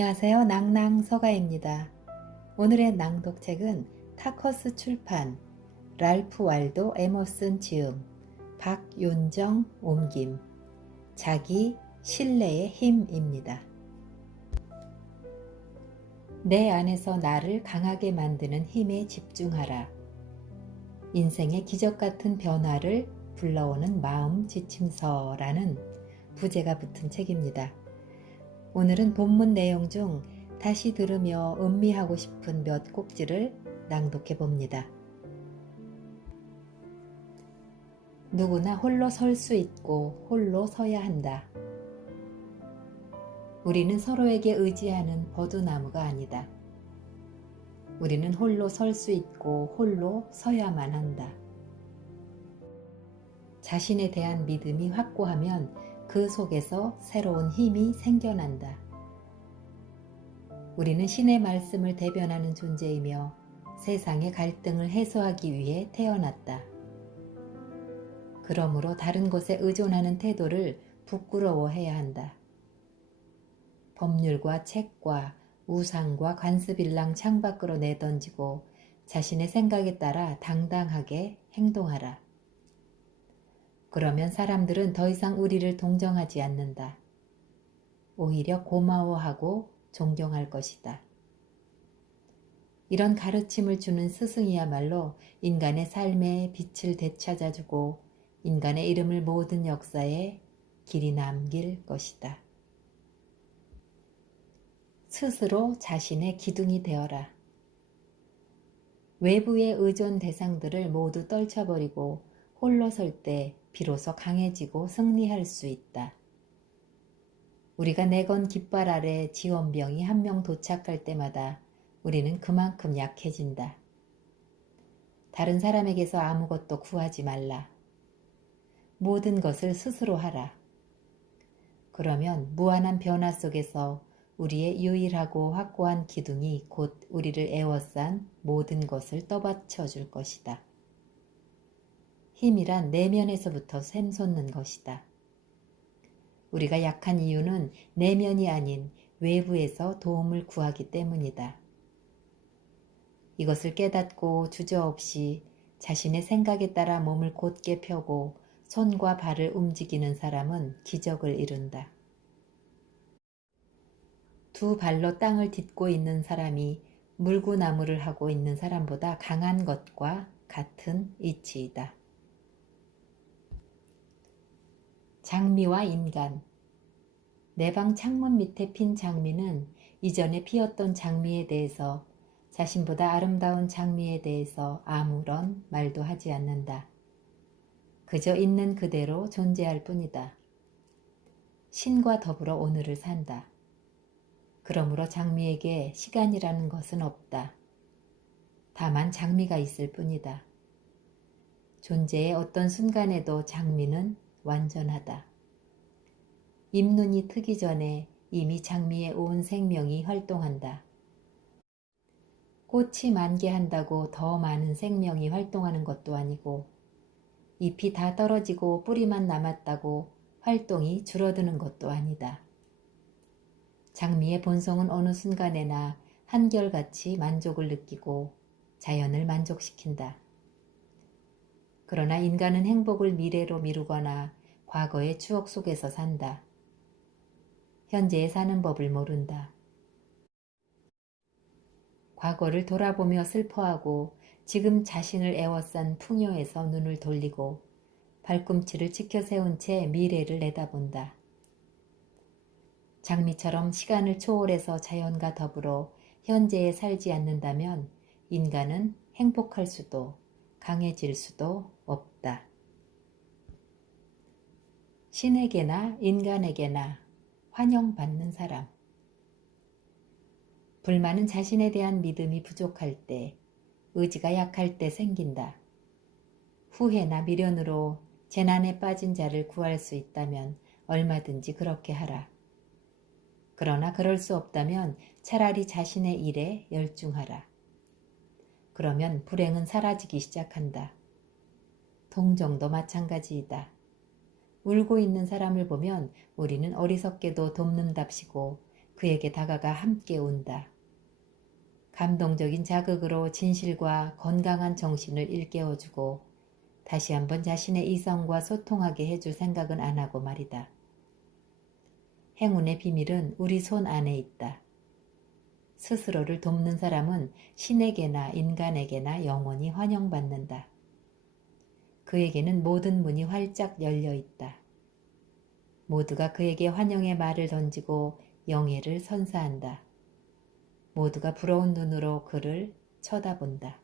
안녕하세요. 낭낭서가입니다. 오늘의 낭독책은 타커스 출판, 랄프 왈도 에머슨 지음, 박윤정 옮김, 자기 신뢰의 힘입니다. 내 안에서 나를 강하게 만드는 힘에 집중하라. 인생의 기적 같은 변화를 불러오는 마음 지침서라는 부제가 붙은 책입니다. 오늘은 본문 내용 중 다시 들으며 음미하고 싶은 몇 꼭지를 낭독해 봅니다. 누구나 홀로 설 수 있고 홀로 서야 한다. 우리는 서로에게 의지하는 버드나무가 아니다. 우리는 홀로 설 수 있고 홀로 서야만 한다. 자신에 대한 믿음이 확고하면 그 속에서 새로운 힘이 생겨난다. 우리는 신의 말씀을 대변하는 존재이며 세상의 갈등을 해소하기 위해 태어났다. 그러므로 다른 곳에 의존하는 태도를 부끄러워해야 한다. 법률과 책과 우상과 관습일랑 창밖으로 내던지고 자신의 생각에 따라 당당하게 행동하라. 그러면 사람들은 더 이상 우리를 동정하지 않는다. 오히려 고마워하고 존경할 것이다. 이런 가르침을 주는 스승이야말로 인간의 삶에 빛을 되찾아주고 인간의 이름을 모든 역사에 길이 남길 것이다. 스스로 자신의 기둥이 되어라. 외부의 의존 대상들을 모두 떨쳐버리고 홀로 설 때 비로소 강해지고 승리할 수 있다. 우리가 내건 깃발 아래 지원병이 한 명 도착할 때마다 우리는 그만큼 약해진다. 다른 사람에게서 아무것도 구하지 말라. 모든 것을 스스로 하라. 그러면 무한한 변화 속에서 우리의 유일하고 확고한 기둥이 곧 우리를 에워싼 모든 것을 떠받쳐 줄 것이다. 힘이란 내면에서부터 샘솟는 것이다. 우리가 약한 이유는 내면이 아닌 외부에서 도움을 구하기 때문이다. 이것을 깨닫고 주저없이 자신의 생각에 따라 몸을 곧게 펴고 손과 발을 움직이는 사람은 기적을 이룬다. 두 발로 땅을 딛고 있는 사람이 물구나무를 하고 있는 사람보다 강한 것과 같은 이치이다. 장미와 인간. 내 방 창문 밑에 핀 장미는 이전에 피었던 장미에 대해서 자신보다 아름다운 장미에 대해서 아무런 말도 하지 않는다. 그저 있는 그대로 존재할 뿐이다. 신과 더불어 오늘을 산다. 그러므로 장미에게 시간이라는 것은 없다. 다만 장미가 있을 뿐이다. 존재의 어떤 순간에도 장미는 완전하다. 잎눈이 트기 전에 이미 장미에 온 생명이 활동한다. 꽃이 만개한다고 더 많은 생명이 활동하는 것도 아니고 잎이 다 떨어지고 뿌리만 남았다고 활동이 줄어드는 것도 아니다. 장미의 본성은 어느 순간에나 한결같이 만족을 느끼고 자연을 만족시킨다. 그러나 인간은 행복을 미래로 미루거나 과거의 추억 속에서 산다. 현재에 사는 법을 모른다. 과거를 돌아보며 슬퍼하고 지금 자신을 에워싼 풍요에서 눈을 돌리고 발꿈치를 지켜 세운 채 미래를 내다본다. 장미처럼 시간을 초월해서 자연과 더불어 현재에 살지 않는다면 인간은 행복할 수도 강해질 수도 없다. 신에게나 인간에게나 환영받는 사람. 불만은 자신에 대한 믿음이 부족할 때, 의지가 약할 때 생긴다. 후회나 미련으로 재난에 빠진 자를 구할 수 있다면 얼마든지 그렇게 하라. 그러나 그럴 수 없다면 차라리 자신의 일에 열중하라. 그러면 불행은 사라지기 시작한다. 동정도 마찬가지이다. 울고 있는 사람을 보면 우리는 어리석게도 돕는답시고 그에게 다가가 함께 운다. 감동적인 자극으로 진실과 건강한 정신을 일깨워주고 다시 한번 자신의 이성과 소통하게 해줄 생각은 안 하고 말이다. 행운의 비밀은 우리 손 안에 있다. 스스로를 돕는 사람은 신에게나 인간에게나 영원히 환영받는다. 그에게는 모든 문이 활짝 열려 있다. 모두가 그에게 환영의 말을 던지고 영예를 선사한다. 모두가 부러운 눈으로 그를 쳐다본다.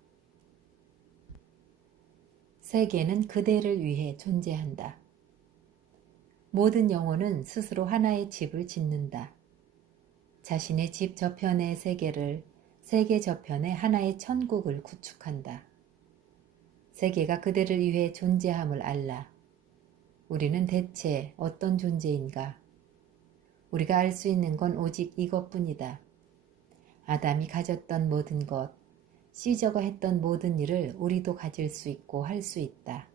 세계는 그대를 위해 존재한다. 모든 영혼은 스스로 하나의 집을 짓는다. 자신의 집 저편의 세계를, 세계 저편의 하나의 천국을 구축한다. 세계가 그대를 위해 존재함을 알라. 우리는 대체 어떤 존재인가? 우리가 알 수 있는 건 오직 이것뿐이다. 아담이 가졌던 모든 것, 시저가 했던 모든 일을 우리도 가질 수 있고 할 수 있다.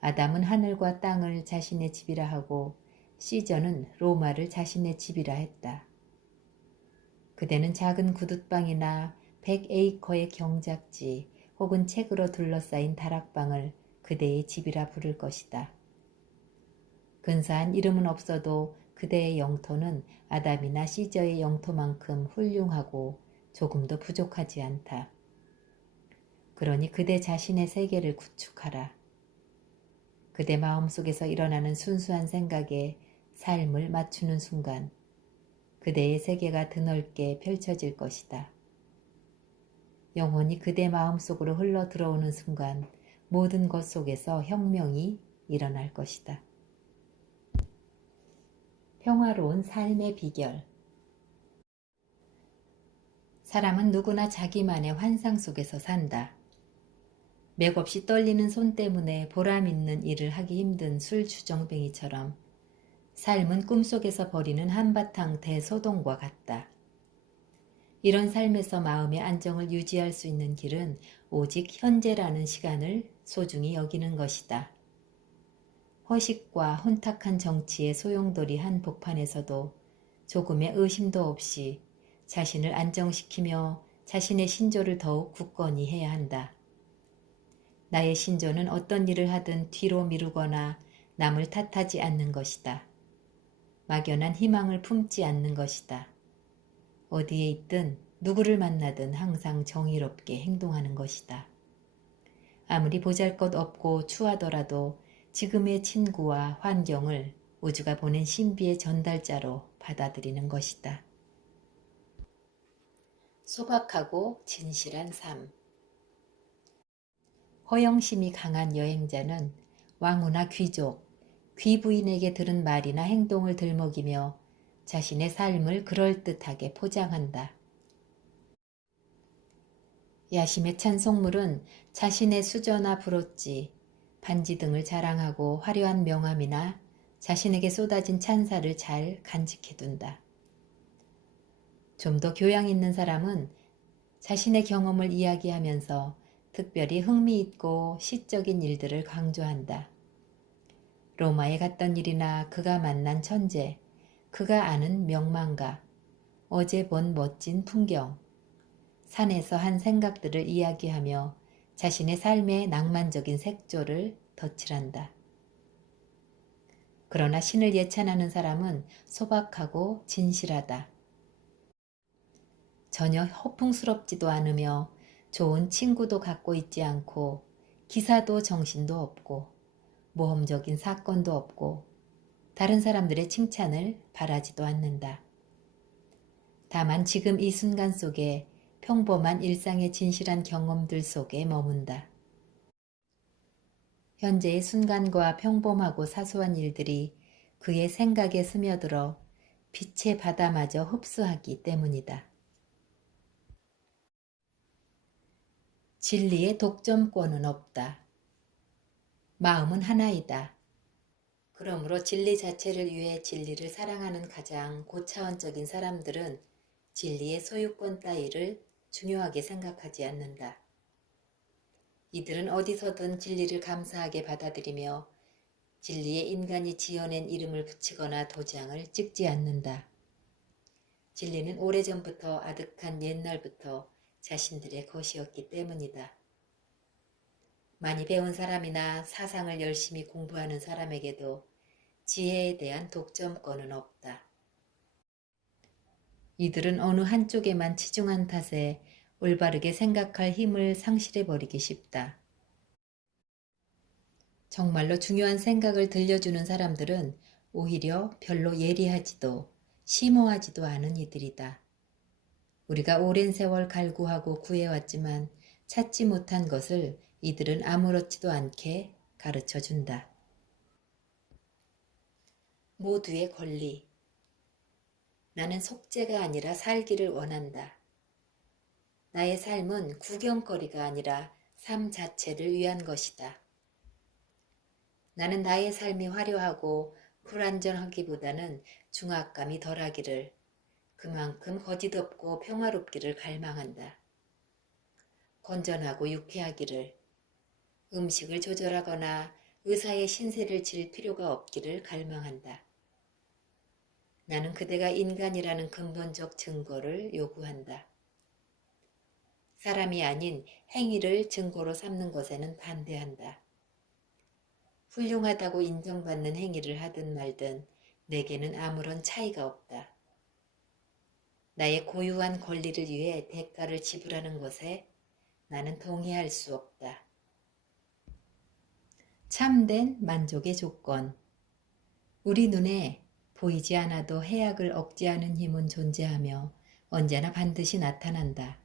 아담은 하늘과 땅을 자신의 집이라 하고 시저는 로마를 자신의 집이라 했다. 그대는 작은 구둣방이나 100에이커의 경작지 혹은 책으로 둘러싸인 다락방을 그대의 집이라 부를 것이다. 근사한 이름은 없어도 그대의 영토는 아담이나 시저의 영토만큼 훌륭하고 조금도 부족하지 않다. 그러니 그대 자신의 세계를 구축하라. 그대 마음속에서 일어나는 순수한 생각에 삶을 맞추는 순간 그대의 세계가 드넓게 펼쳐질 것이다. 영혼이 그대 마음속으로 흘러 들어오는 순간 모든 것 속에서 혁명이 일어날 것이다. 평화로운 삶의 비결. 사람은 누구나 자기만의 환상 속에서 산다. 맥없이 떨리는 손 때문에 보람 있는 일을 하기 힘든 술 주정뱅이처럼 삶은 꿈속에서 벌이는 한바탕 대소동과 같다. 이런 삶에서 마음의 안정을 유지할 수 있는 길은 오직 현재라는 시간을 소중히 여기는 것이다. 허식과 혼탁한 정치의 소용돌이 한 복판에서도 조금의 의심도 없이 자신을 안정시키며 자신의 신조를 더욱 굳건히 해야 한다. 나의 신조는 어떤 일을 하든 뒤로 미루거나 남을 탓하지 않는 것이다. 막연한 희망을 품지 않는 것이다. 어디에 있든 누구를 만나든 항상 정의롭게 행동하는 것이다. 아무리 보잘것없고 추하더라도 지금의 친구와 환경을 우주가 보낸 신비의 전달자로 받아들이는 것이다. 소박하고 진실한 삶. 허영심이 강한 여행자는 왕후나 귀족, 귀부인에게 들은 말이나 행동을 들먹이며 자신의 삶을 그럴듯하게 포장한다. 야심의 찬 속물은 자신의 수저나 브로치, 반지 등을 자랑하고 화려한 명함이나 자신에게 쏟아진 찬사를 잘 간직해둔다. 좀 더 교양 있는 사람은 자신의 경험을 이야기하면서 특별히 흥미있고 시적인 일들을 강조한다. 로마에 갔던 일이나 그가 만난 천재, 그가 아는 명망가, 어제 본 멋진 풍경, 산에서 한 생각들을 이야기하며 자신의 삶의 낭만적인 색조를 덧칠한다. 그러나 신을 예찬하는 사람은 소박하고 진실하다. 전혀 허풍스럽지도 않으며 좋은 친구도 갖고 있지 않고 기사도 정신도 없고 모험적인 사건도 없고 다른 사람들의 칭찬을 바라지도 않는다. 다만 지금 이 순간 속에 평범한 일상의 진실한 경험들 속에 머문다. 현재의 순간과 평범하고 사소한 일들이 그의 생각에 스며들어 빛의 바다마저 흡수하기 때문이다. 진리의 독점권은 없다. 마음은 하나이다. 그러므로 진리 자체를 위해 진리를 사랑하는 가장 고차원적인 사람들은 진리의 소유권 따위를 중요하게 생각하지 않는다. 이들은 어디서든 진리를 감사하게 받아들이며 진리에 인간이 지어낸 이름을 붙이거나 도장을 찍지 않는다. 진리는 오래전부터 아득한 옛날부터 자신들의 것이었기 때문이다. 많이 배운 사람이나 사상을 열심히 공부하는 사람에게도 지혜에 대한 독점권은 없다. 이들은 어느 한쪽에만 치중한 탓에 올바르게 생각할 힘을 상실해버리기 쉽다. 정말로 중요한 생각을 들려주는 사람들은 오히려 별로 예리하지도 심오하지도 않은 이들이다. 우리가 오랜 세월 갈구하고 구해왔지만 찾지 못한 것을 이들은 아무렇지도 않게 가르쳐준다. 모두의 권리. 나는 속죄가 아니라 살기를 원한다. 나의 삶은 구경거리가 아니라 삶 자체를 위한 것이다. 나는 나의 삶이 화려하고 불안전하기보다는 중압감이 덜하기를, 그만큼 거짓없고 평화롭기를 갈망한다. 건전하고 유쾌하기를, 음식을 조절하거나 의사의 신세를 질 필요가 없기를 갈망한다. 나는 그대가 인간이라는 근본적 증거를 요구한다. 사람이 아닌 행위를 증거로 삼는 것에는 반대한다. 훌륭하다고 인정받는 행위를 하든 말든 내게는 아무런 차이가 없다. 나의 고유한 권리를 위해 대가를 지불하는 것에 나는 동의할 수 없다. 참된 만족의 조건. 우리 눈에 보이지 않아도 해악을 억제하는 힘은 존재하며 언제나 반드시 나타난다.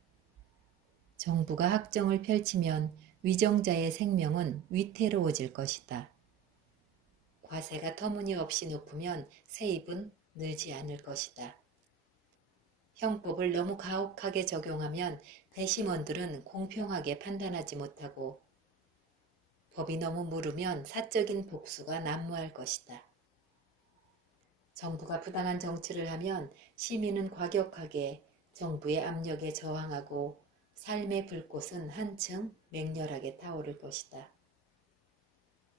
정부가 학정을 펼치면 위정자의 생명은 위태로워질 것이다. 과세가 터무니없이 높으면 세입은 늘지 않을 것이다. 형법을 너무 가혹하게 적용하면 배심원들은 공평하게 판단하지 못하고 법이 너무 무르면 사적인 복수가 난무할 것이다. 정부가 부당한 정치를 하면 시민은 과격하게 정부의 압력에 저항하고 삶의 불꽃은 한층 맹렬하게 타오를 것이다.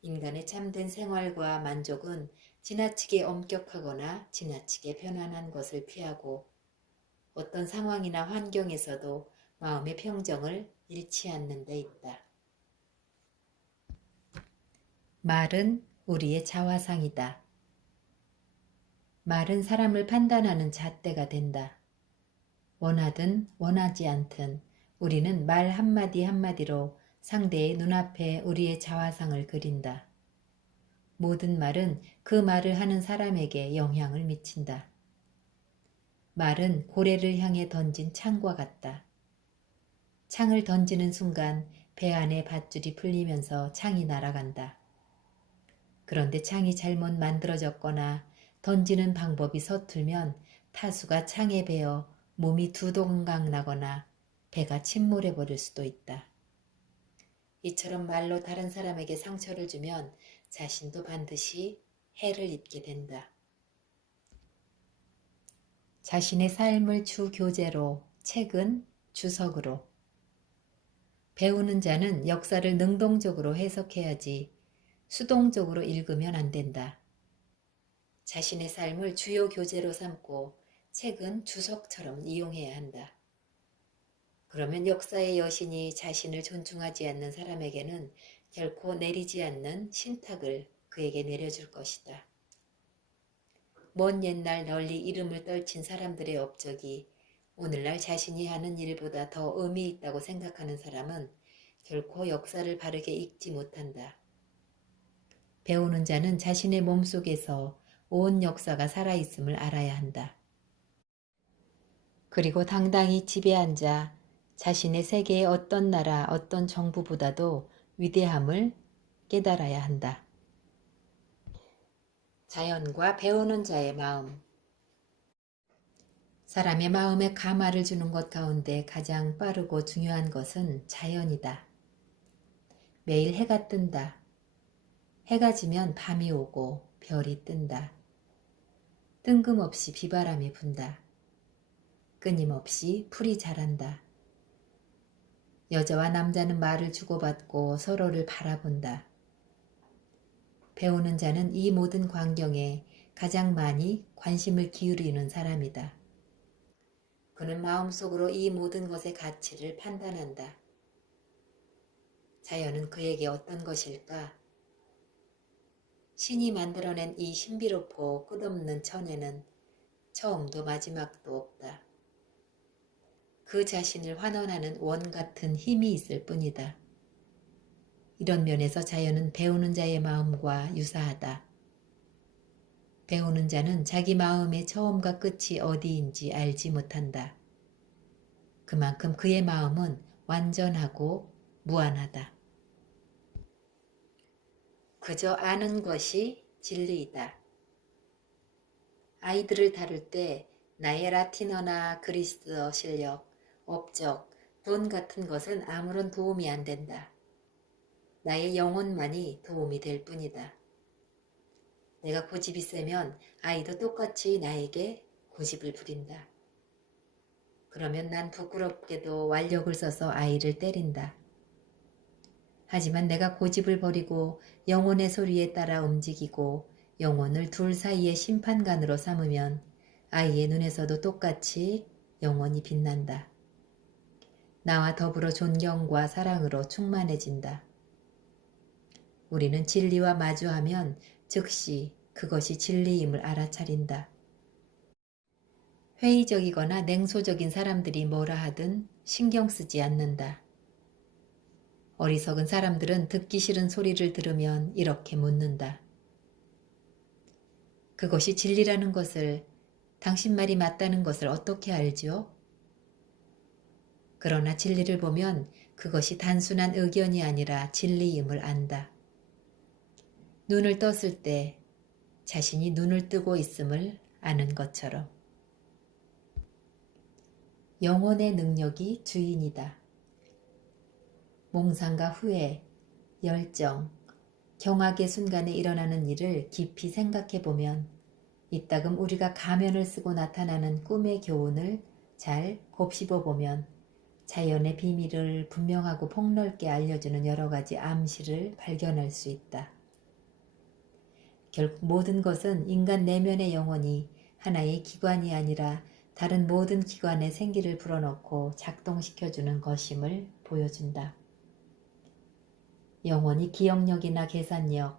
인간의 참된 생활과 만족은 지나치게 엄격하거나 지나치게 편안한 것을 피하고 어떤 상황이나 환경에서도 마음의 평정을 잃지 않는 데 있다. 말은 우리의 자화상이다. 말은 사람을 판단하는 잣대가 된다. 원하든 원하지 않든 우리는 말 한마디 한마디로 상대의 눈앞에 우리의 자화상을 그린다. 모든 말은 그 말을 하는 사람에게 영향을 미친다. 말은 고래를 향해 던진 창과 같다. 창을 던지는 순간 배 안에 밧줄이 풀리면서 창이 날아간다. 그런데 창이 잘못 만들어졌거나 던지는 방법이 서툴면 타수가 창에 베어 몸이 두 동강 나거나 배가 침몰해 버릴 수도 있다. 이처럼 말로 다른 사람에게 상처를 주면 자신도 반드시 해를 입게 된다. 자신의 삶을 주 교재로, 책은 주석으로. 배우는 자는 역사를 능동적으로 해석해야지 수동적으로 읽으면 안 된다. 자신의 삶을 주요 교재로 삼고 책은 주석처럼 이용해야 한다. 그러면 역사의 여신이 자신을 존중하지 않는 사람에게는 결코 내리지 않는 신탁을 그에게 내려줄 것이다. 먼 옛날 널리 이름을 떨친 사람들의 업적이 오늘날 자신이 하는 일보다 더 의미 있다고 생각하는 사람은 결코 역사를 바르게 읽지 못한다. 배우는 자는 자신의 몸속에서 온 역사가 살아있음을 알아야 한다. 그리고 당당히 집에 앉아 자신의 세계의 어떤 나라, 어떤 정부보다도 위대함을 깨달아야 한다. 자연과 배우는 자의 마음. 사람의 마음에 감화를 주는 것 가운데 가장 빠르고 중요한 것은 자연이다. 매일 해가 뜬다. 해가 지면 밤이 오고 별이 뜬다. 뜬금없이 비바람이 분다. 끊임없이 풀이 자란다. 여자와 남자는 말을 주고받고 서로를 바라본다. 배우는 자는 이 모든 광경에 가장 많이 관심을 기울이는 사람이다. 그는 마음속으로 이 모든 것의 가치를 판단한다. 자연은 그에게 어떤 것일까? 신이 만들어낸 이 신비롭고 끝없는 천에는 처음도 마지막도 없다. 그 자신을 환원하는 원 같은 힘이 있을 뿐이다. 이런 면에서 자연은 배우는 자의 마음과 유사하다. 배우는 자는 자기 마음의 처음과 끝이 어디인지 알지 못한다. 그만큼 그의 마음은 완전하고 무한하다. 그저 아는 것이 진리이다. 아이들을 다룰 때 나의 라틴어나 그리스어 실력, 업적, 돈 같은 것은 아무런 도움이 안 된다. 나의 영혼만이 도움이 될 뿐이다. 내가 고집이 세면 아이도 똑같이 나에게 고집을 부린다. 그러면 난 부끄럽게도 완력을 써서 아이를 때린다. 하지만 내가 고집을 버리고 영혼의 소리에 따라 움직이고 영혼을 둘 사이의 심판관으로 삼으면 아이의 눈에서도 똑같이 영혼이 빛난다. 나와 더불어 존경과 사랑으로 충만해진다. 우리는 진리와 마주하면 즉시 그것이 진리임을 알아차린다. 회의적이거나 냉소적인 사람들이 뭐라 하든 신경 쓰지 않는다. 어리석은 사람들은 듣기 싫은 소리를 들으면 이렇게 묻는다. 그것이 진리라는 것을, 당신 말이 맞다는 것을 어떻게 알지요? 그러나 진리를 보면 그것이 단순한 의견이 아니라 진리임을 안다. 눈을 떴을 때 자신이 눈을 뜨고 있음을 아는 것처럼. 영혼의 능력이 주인이다. 몽상과 후회, 열정, 경악의 순간에 일어나는 일을 깊이 생각해 보면 이따금 우리가 가면을 쓰고 나타나는 꿈의 교훈을 잘 곱씹어 보면 자연의 비밀을 분명하고 폭넓게 알려주는 여러 가지 암시를 발견할 수 있다. 결국 모든 것은 인간 내면의 영혼이 하나의 기관이 아니라 다른 모든 기관에 생기를 불어넣고 작동시켜주는 것임을 보여준다. 영혼이 기억력이나 계산력,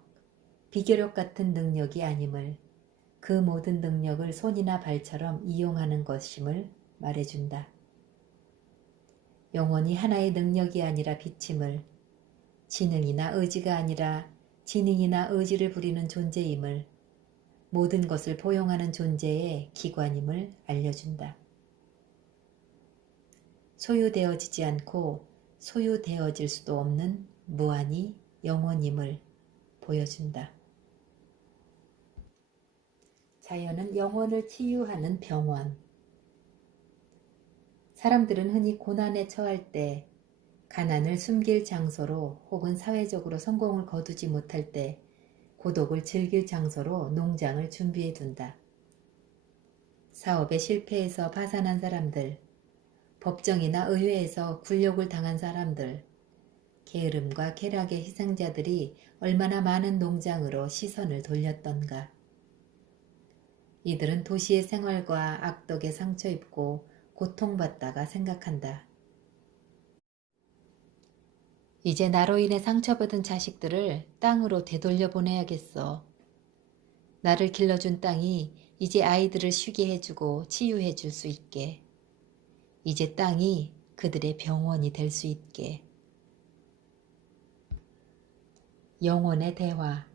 비교력 같은 능력이 아님을, 그 모든 능력을 손이나 발처럼 이용하는 것임을 말해준다. 영혼이 하나의 능력이 아니라 빛임을, 지능이나 의지가 아니라 지능이나 의지를 부리는 존재임을, 모든 것을 포용하는 존재의 기관임을 알려준다. 소유되어지지 않고 소유되어질 수도 없는 무한히 영혼임을 보여준다. 자연은 영혼을 치유하는 병원. 사람들은 흔히 고난에 처할 때, 가난을 숨길 장소로 혹은 사회적으로 성공을 거두지 못할 때 고독을 즐길 장소로 농장을 준비해 둔다. 사업에 실패해서 파산한 사람들, 법정이나 의회에서 굴욕을 당한 사람들, 게으름과 쾌락의 희생자들이 얼마나 많은 농장으로 시선을 돌렸던가. 이들은 도시의 생활과 악덕에 상처 입고 고통받다가 생각한다. 이제 나로 인해 상처받은 자식들을 땅으로 되돌려 보내야겠어. 나를 길러준 땅이 이제 아이들을 쉬게 해주고 치유해 줄 수 있게. 이제 땅이 그들의 병원이 될 수 있게. 영혼의 대화.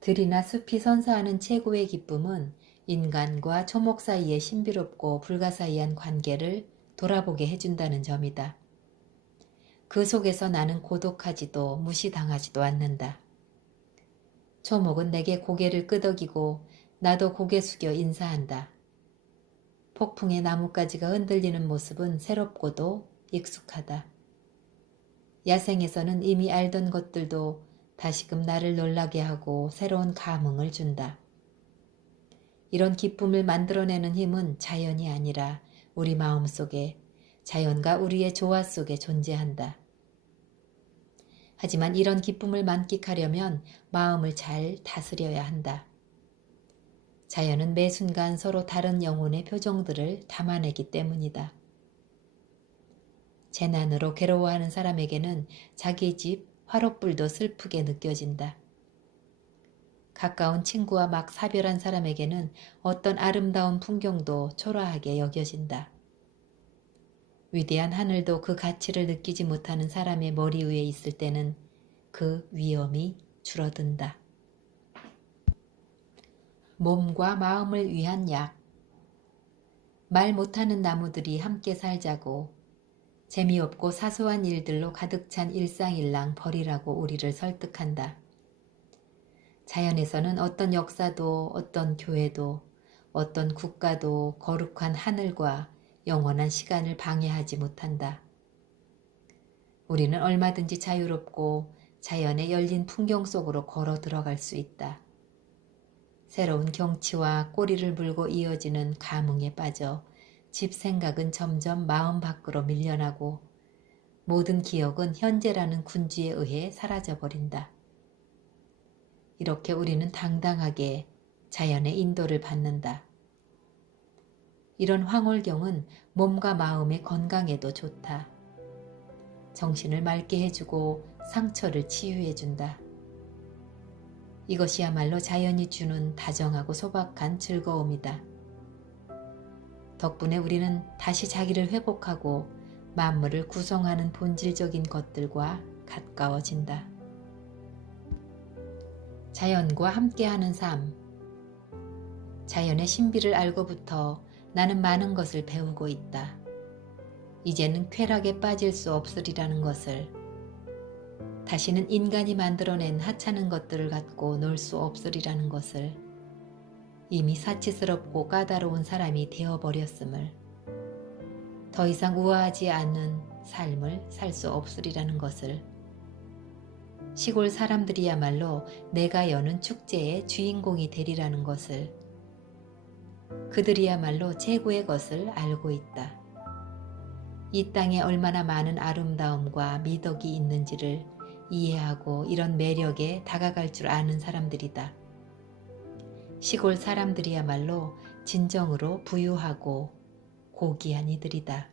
들이나 숲이 선사하는 최고의 기쁨은 인간과 초목 사이의 신비롭고 불가사의한 관계를 돌아보게 해준다는 점이다. 그 속에서 나는 고독하지도 무시당하지도 않는다. 초목은 내게 고개를 끄덕이고 나도 고개 숙여 인사한다. 폭풍의 나뭇가지가 흔들리는 모습은 새롭고도 익숙하다. 야생에서는 이미 알던 것들도 다시금 나를 놀라게 하고 새로운 감흥을 준다. 이런 기쁨을 만들어내는 힘은 자연이 아니라 우리 마음속에, 자연과 우리의 조화 속에 존재한다. 하지만 이런 기쁨을 만끽하려면 마음을 잘 다스려야 한다. 자연은 매 순간 서로 다른 영혼의 표정들을 담아내기 때문이다. 재난으로 괴로워하는 사람에게는 자기 집 화롯불도 슬프게 느껴진다. 가까운 친구와 막 사별한 사람에게는 어떤 아름다운 풍경도 초라하게 여겨진다. 위대한 하늘도 그 가치를 느끼지 못하는 사람의 머리 위에 있을 때는 그 위엄이 줄어든다. 몸과 마음을 위한 약. 말 못하는 나무들이 함께 살자고 재미없고 사소한 일들로 가득 찬 일상일랑 버리라고 우리를 설득한다. 자연에서는 어떤 역사도 어떤 교회도 어떤 국가도 거룩한 하늘과 영원한 시간을 방해하지 못한다. 우리는 얼마든지 자유롭고 자연의 열린 풍경 속으로 걸어 들어갈 수 있다. 새로운 경치와 꼬리를 물고 이어지는 감흥에 빠져 집 생각은 점점 마음 밖으로 밀려나고 모든 기억은 현재라는 군주에 의해 사라져버린다. 이렇게 우리는 당당하게 자연의 인도를 받는다. 이런 황홀경은 몸과 마음의 건강에도 좋다. 정신을 맑게 해주고 상처를 치유해준다. 이것이야말로 자연이 주는 다정하고 소박한 즐거움이다. 덕분에 우리는 다시 자기를 회복하고 만물을 구성하는 본질적인 것들과 가까워진다. 자연과 함께하는 삶. 자연의 신비를 알고부터 나는 많은 것을 배우고 있다. 이제는 쾌락에 빠질 수 없으리라는 것을, 다시는 인간이 만들어낸 하찮은 것들을 갖고 놀 수 없으리라는 것을, 이미 사치스럽고 까다로운 사람이 되어버렸음을, 더 이상 우아하지 않은 삶을 살 수 없으리라는 것을, 시골 사람들이야말로 내가 여는 축제의 주인공이 되리라는 것을, 그들이야말로 최고의 것을 알고 있다. 이 땅에 얼마나 많은 아름다움과 미덕이 있는지를 이해하고 이런 매력에 다가갈 줄 아는 사람들이다. 시골 사람들이야말로 진정으로 부유하고 고귀한 이들이다.